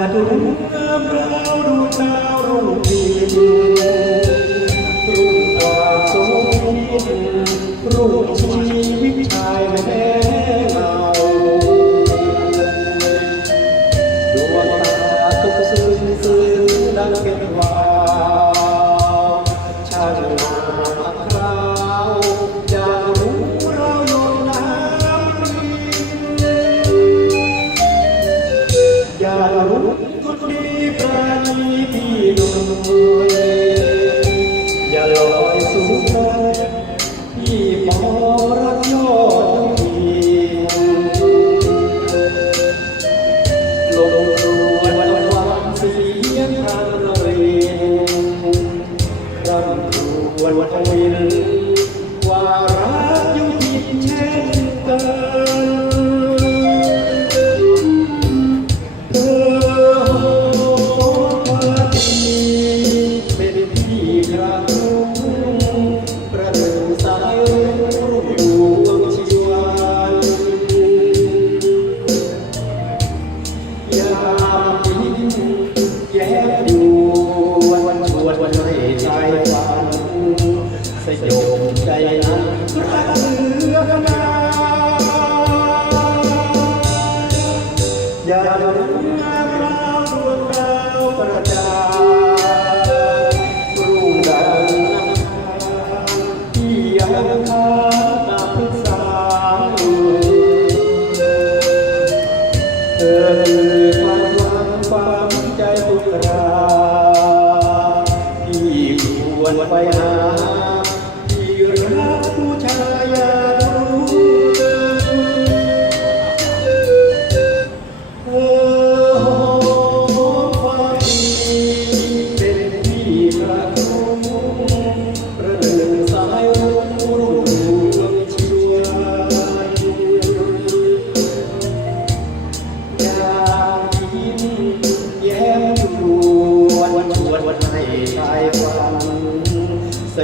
าดูงามราวดูดาวรุ่งเรือง สยบใจนั้น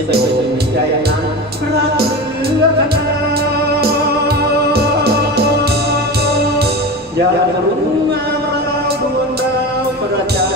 ยดใจนั้นรักเหลือขนาอยากรู้งาราวดวงดาวประจา